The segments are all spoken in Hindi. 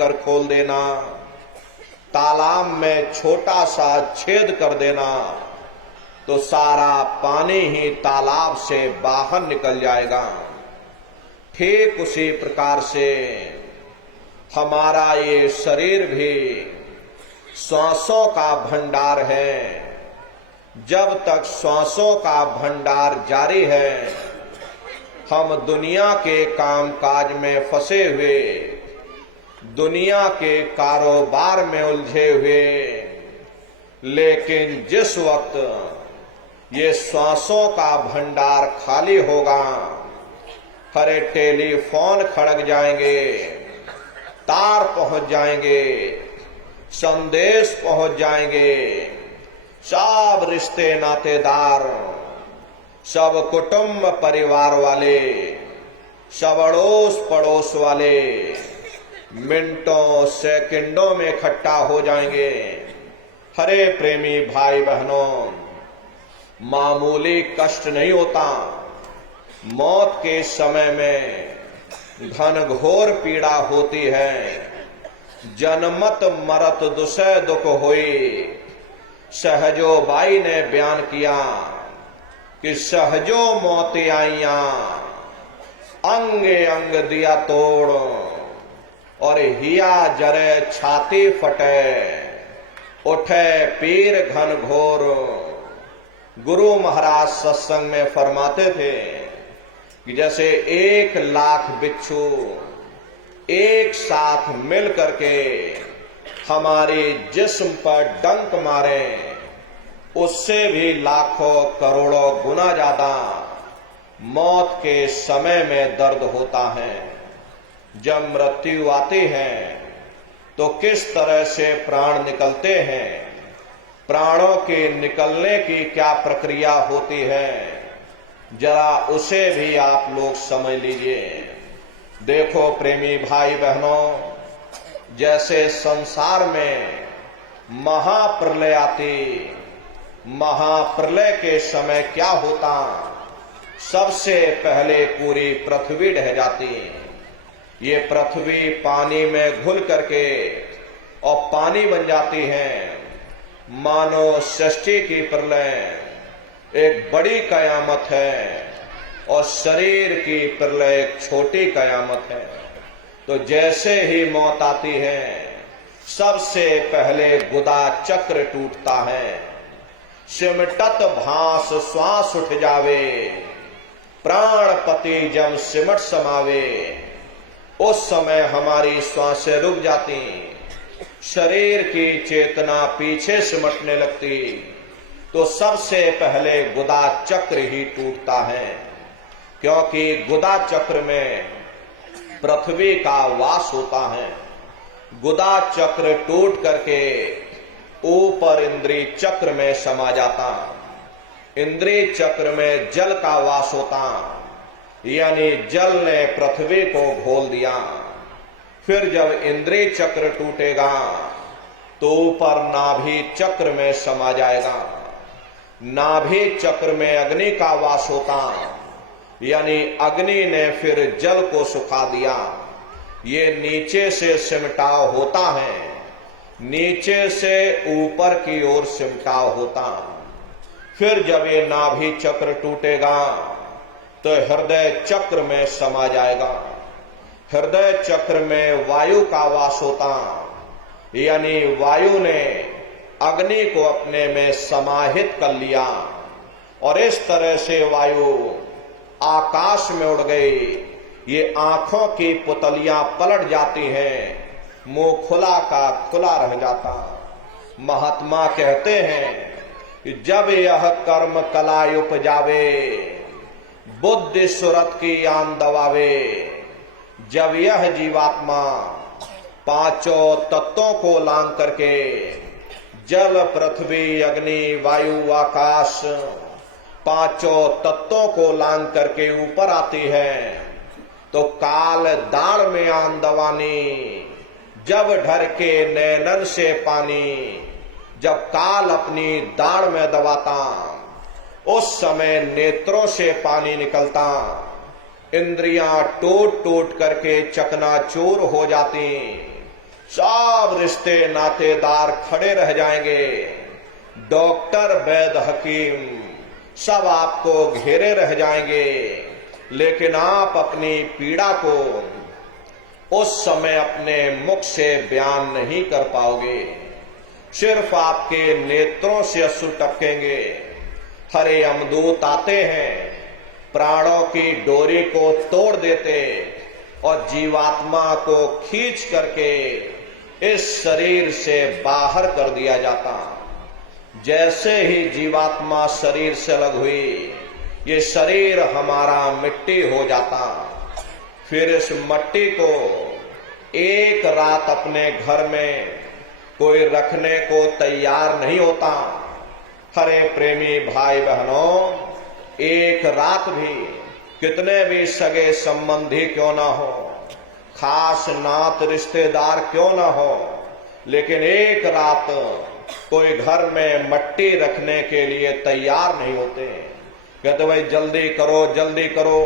कर खोल देना, तालाब में छोटा सा छेद कर देना तो सारा पानी ही तालाब से बाहर निकल जाएगा। ठीक उसी प्रकार से हमारा ये शरीर भी श्वासों का भंडार है। जब तक श्वासों का भंडार जारी है, हम दुनिया के कामकाज में फंसे हुए, दुनिया के कारोबार में उलझे हुए, लेकिन जिस वक्त ये श्वासों का भंडार खाली होगा, हरे टेलीफोन खड़क जाएंगे, तार पहुंच जाएंगे, संदेश पहुंच जाएंगे, सब रिश्ते नातेदार, सब कुटुंब परिवार वाले, सब अड़ोस पड़ोस वाले मिनटों सेकंडों में इकट्ठा हो जाएंगे। हरे प्रेमी भाई बहनों, मामूली कष्ट नहीं होता। मौत के समय में घनघोर पीड़ा होती है। जनमत मरत दुसह दुख हुई। सहजो बाई ने बयान किया कि सहजो मौत आईया, अंगे अंग दिया तोड़, और हिया जरे छाती फटे, उठे पीर घन घोर। गुरु महाराज सत्संग में फरमाते थे कि जैसे 1,00,000 बिच्छू एक साथ मिल करके हमारे जिस्म पर डंक मारे, उससे भी लाखों करोड़ों गुना ज्यादा मौत के समय में दर्द होता है। जब मृत्यु आती है तो किस तरह से प्राण निकलते हैं, प्राणों के निकलने की क्या प्रक्रिया होती है, जरा उसे भी आप लोग समझ लीजिए। देखो प्रेमी भाई बहनों, जैसे संसार में महाप्रलय आती, महाप्रलय के समय क्या होता, सबसे पहले पूरी पृथ्वी ढह जाती। ये पृथ्वी पानी में घुल करके और पानी बन जाती है। मानो सृष्टि की प्रलय एक बड़ी कयामत है और शरीर की प्रलय एक छोटी कयामत है। तो जैसे ही मौत आती है, सबसे पहले गुदा चक्र टूटता है। सिमटत भास श्वास उठ जावे, प्राणपति जब सिमट समावे। उस समय हमारी श्वासें रुक जाती, शरीर की चेतना पीछे सिमटने लगती, तो सबसे पहले गुदा चक्र ही टूटता है। क्योंकि गुदा चक्र में पृथ्वी का वास होता है। गुदा चक्र टूट करके ऊपर इंद्रिय चक्र में समा जाता। इंद्रिय चक्र में जल का वास होता, यानी जल ने पृथ्वी को घोल दिया। फिर जब इंद्रिय चक्र टूटेगा तो ऊपर नाभि चक्र में समा जाएगा। नाभि चक्र में अग्नि का वास होता, यानी अग्नि ने फिर जल को सुखा दिया। ये नीचे से सिमटाव होता है, नीचे से ऊपर की ओर सिमटाव होता। फिर जब ये नाभि चक्र टूटेगा तो हृदय चक्र में समा जाएगा। हृदय चक्र में वायु का वास होता, यानी वायु ने अग्नि को अपने में समाहित कर लिया और इस तरह से वायु आकाश में उड़ गई। ये आंखों की पुतलियां पलट जाती हैं, मुंह खुला का खुला रह जाता। महात्मा कहते हैं कि जब यह कर्म कला उपजावे, बुद्धि सुरत की आन दबावे। जब यह जीवात्मा पांचों तत्वों को लांग करके जल पृथ्वी अग्नि वायु आकाश पांचों तत्वों को लांग करके ऊपर आती है, तो काल दाड़ में आन दवानी। जब ढर के नैनन से पानी, जब काल अपनी दाढ़ में दबाता, उस समय नेत्रों से पानी निकलता। इंद्रियां टूट टूट करके चकनाचूर हो जाती। सब रिश्ते नातेदार खड़े रह जाएंगे। डॉक्टर, वैद, हकीम सब आपको घेरे रह जाएंगे, लेकिन आप अपनी पीड़ा को उस समय अपने मुख से बयान नहीं कर पाओगे। सिर्फ आपके नेत्रों से अश्रु टपकेंगे। हरे यमदूत आते हैं, प्राणों की डोरी को तोड़ देते और जीवात्मा को खींच करके इस शरीर से बाहर कर दिया जाता। जैसे ही जीवात्मा शरीर से अलग हुई, ये शरीर हमारा मिट्टी हो जाता। फिर इस मिट्टी को एक रात अपने घर में कोई रखने को तैयार नहीं होता। हरे प्रेमी भाई बहनों, एक रात भी कितने भी सगे संबंधी क्यों ना हो, खास नात रिश्तेदार क्यों ना हो, लेकिन एक रात कोई घर में मट्टी रखने के लिए तैयार नहीं होते। कहते भाई जल्दी करो, जल्दी करो,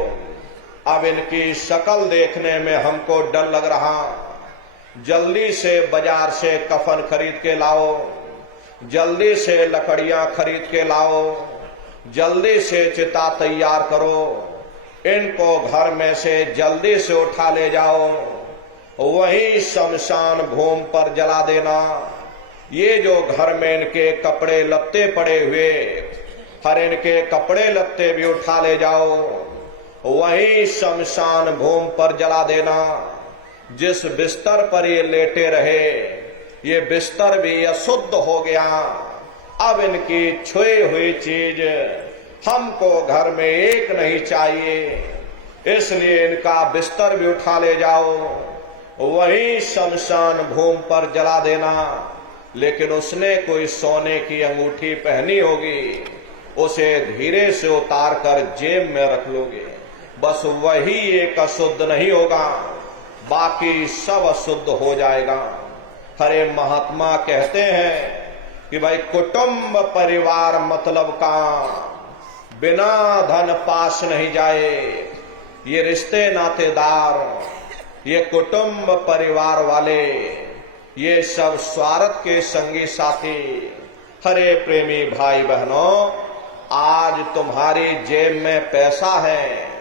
अब इनकी शक्ल देखने में हमको डर लग रहा, जल्दी से बाजार से कफन खरीद के लाओ, जल्दी से लकड़ियां खरीद के लाओ, जल्दी से चिता तैयार करो, इनको घर में से जल्दी से उठा ले जाओ, वहीं शमशान भूमि पर जला देना। ये जो घर में इनके कपड़े लत्ते पड़े हुए, हर इनके कपड़े लत्ते भी उठा ले जाओ, वहीं शमशान भूमि पर जला देना। जिस बिस्तर पर ये लेटे रहे, ये बिस्तर भी अशुद्ध हो गया। अब इनकी छुई हुई चीज हमको घर में एक नहीं चाहिए, इसलिए इनका बिस्तर भी उठा ले जाओ, वहीं शमशान भूमि पर जला देना। लेकिन उसने कोई सोने की अंगूठी पहनी होगी, उसे धीरे से उतार कर जेब में रख लोगे। बस वही एक अशुद्ध नहीं होगा, बाकी सब अशुद्ध हो जाएगा। हरे महात्मा कहते हैं कि भाई कुटुंब परिवार मतलब का बिना धन पास नहीं जाए। ये रिश्ते नातेदार, ये कुटुंब परिवार वाले, ये सब स्वार्थ के संगी साथी। हरे प्रेमी भाई बहनों, आज तुम्हारी जेब में पैसा है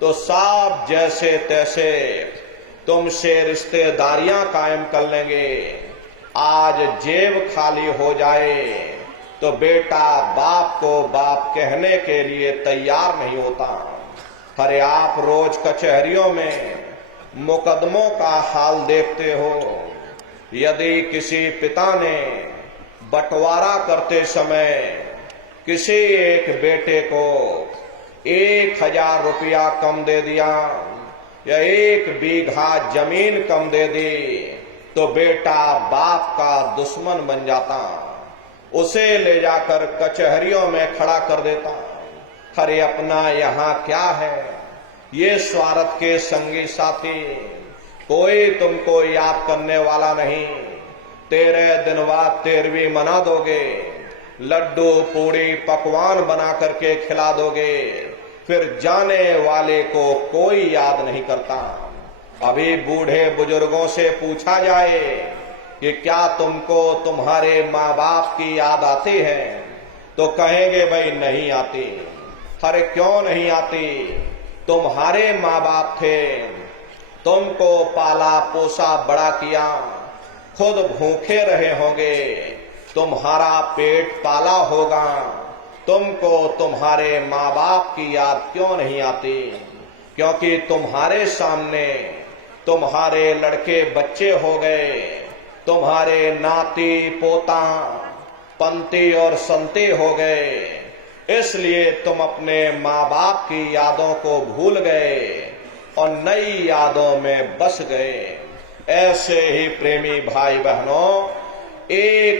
तो सब जैसे तैसे तुमसे रिश्तेदारियां कायम कर लेंगे। आज जेब खाली हो जाए तो बेटा बाप को बाप कहने के लिए तैयार नहीं होता। अरे आप रोज कचहरियों में मुकदमों का हाल देखते हो। यदि किसी पिता ने बंटवारा करते समय किसी एक बेटे को 1000 रुपया कम दे दिया या 1 बीघा जमीन कम दे दी, तो बेटा बाप का दुश्मन बन जाता, उसे ले जाकर कचहरियों में खड़ा कर देता। अरे अपना यहाँ क्या है, ये स्वार्थ के संगी साथी, कोई तुमको याद करने वाला नहीं। 13 दिन बाद 13वीं मना दोगे, लड्डू पूड़ी पकवान बना करके खिला दोगे, फिर जाने वाले को कोई याद नहीं करता। अभी बूढ़े बुजुर्गों से पूछा जाए कि क्या तुमको तुम्हारे माँ बाप की याद आती है, तो कहेंगे भाई नहीं आती। अरे क्यों नहीं आती? तुम्हारे माँ बाप थे, तुमको पाला पोसा बड़ा किया, खुद भूखे रहे होंगे, तुम्हारा पेट पाला होगा, तुमको तुम्हारे माँ बाप की याद क्यों नहीं आती? क्योंकि तुम्हारे सामने तुम्हारे लड़के बच्चे हो गए, तुम्हारे नाती पोता पंती और संते हो गए, इसलिए तुम अपने माँ बाप की यादों को भूल गए और नई यादों में बस गए। ऐसे ही प्रेमी भाई बहनों, एक